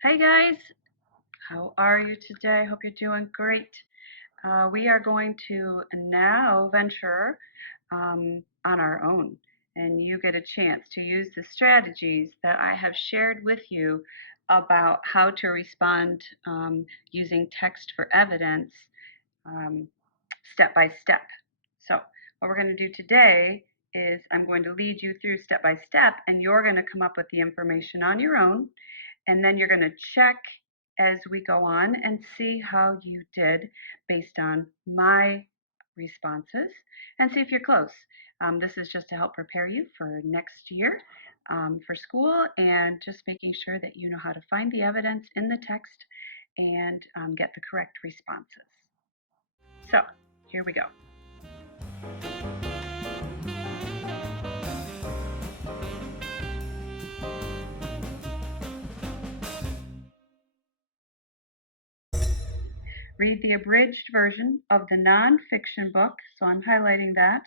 Hey guys, how are you today? Hope you're doing great. We are going to now venture on our own, and you get a chance to use the strategies that I have shared with you about how to respond using text for evidence um, step by step. So, what we're going to do today is I'm going to lead you through step by step, and you're going to come up with the information on your own, and then you're going to check as we go on and see how you did based on my responses and see if you're close. This is just to help prepare you for next year for school and just making sure that you know how to find the evidence in the text and get the correct responses. So here we go. Read the abridged version of the nonfiction book, so I'm highlighting that,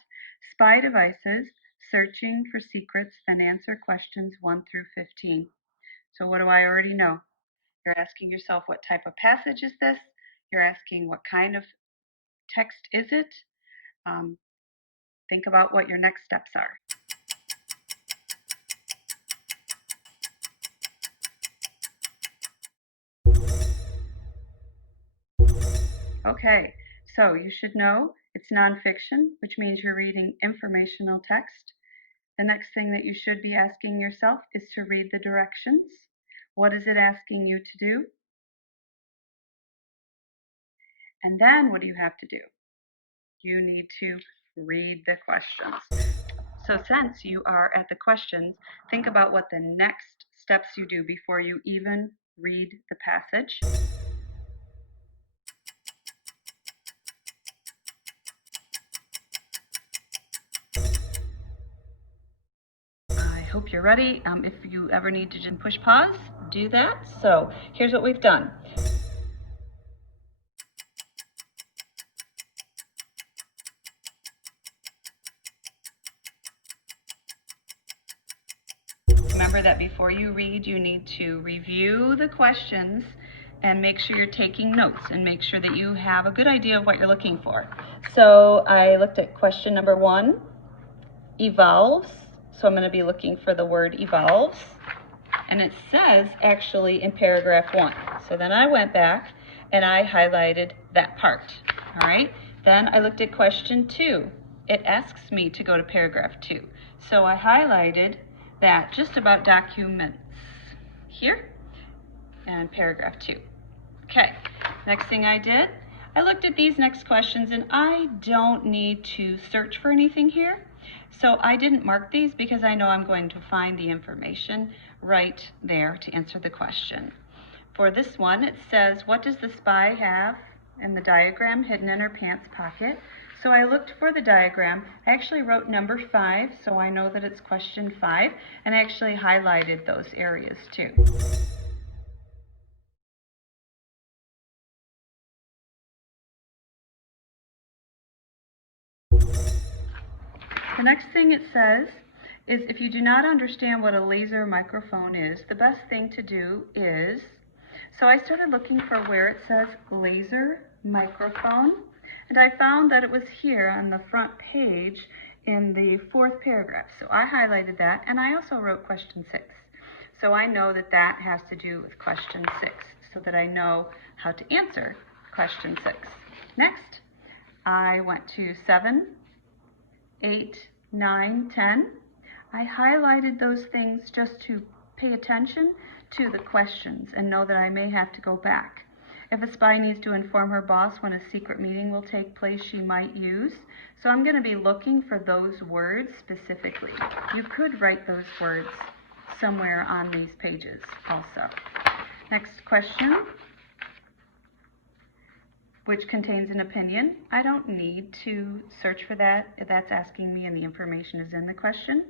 Spy Devices, Searching for Secrets, then answer questions 1 through 15. So what do I already know? You're asking yourself, what type of passage is this? You're asking, what kind of text is it? Um, think about what your next steps are. Okay, so you should know it's nonfiction, which means you're reading informational text. The next thing that you should be asking yourself is to read the directions. What is it asking you to do? And then what do you have to do? You need to read the questions. So since you are at the questions, think about what the next steps you do before you even read the passage. I hope you're ready. If you ever need to just push pause, do that. So here's what we've done. Remember that before you read, you need to review the questions and make sure you're taking notes and make sure that you have a good idea of what you're looking for. So I looked at question number 1, evolves. So I'm going to be looking for the word evolves. And it says actually in paragraph 1. So then I went back and I highlighted that part. All right. Then I looked at question 2. It asks me to go to paragraph 2. So I highlighted that just about documents here and paragraph 2. Okay, next thing I did, I looked at these next questions and I don't need to search for anything here. So I didn't mark these because I know I'm going to find the information right there to answer the question. For this one, it says, what does the spy have in the diagram hidden in her pants pocket? So I looked for the diagram. I actually wrote number 5, so I know that it's question 5, and I actually highlighted those areas too. The next thing it says is if you do not understand what a laser microphone is, the best thing to do is, so I started looking for where it says laser microphone, and I found that it was here on the front page in the 4th paragraph. So I highlighted that, and I also wrote question 6. So I know that that has to do with question 6, so that I know how to answer question 6. Next, I went to 7, 8, 9, 10. I highlighted those things just to pay attention to the questions and know that I may have to go back. If a spy needs to inform her boss when a secret meeting will take place, she might use. So I'm going to be looking for those words specifically. You could write those words somewhere on these pages also. Next question, which contains an opinion. I don't need to search for that. That's asking me and the information is in the question.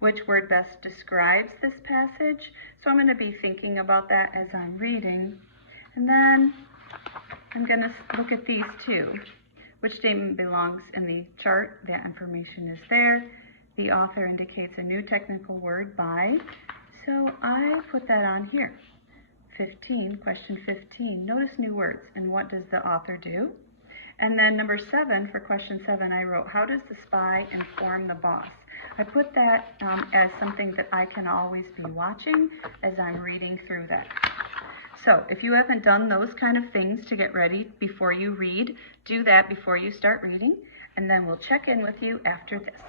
Which word best describes this passage? So I'm going to be thinking about that as I'm reading. And then I'm going to look at these two. Which statement belongs in the chart? That information is there. The author indicates a new technical word by. So I put that on here. 15, question 15, notice new words and what does the author do? And then number 7, for question 7, I wrote, how does the spy inform the boss? I put that as something that I can always be watching as I'm reading through that. So if you haven't done those kind of things to get ready before you read, do that before you start reading, and then we'll check in with you after this.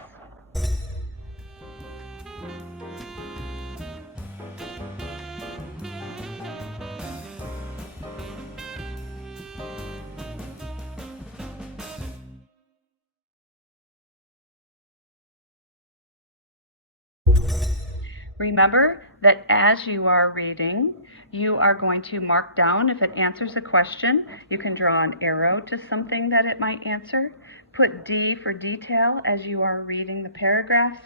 Remember that as you are reading, you are going to mark down if it answers a question. You can draw an arrow to something that it might answer. Put D for detail as you are reading the paragraphs,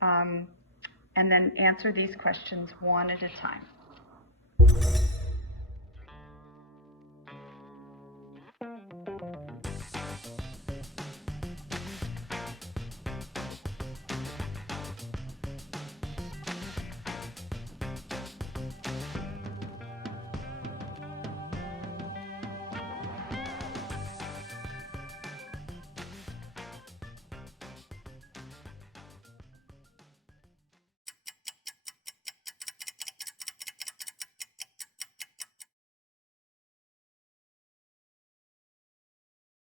and then answer these questions one at a time.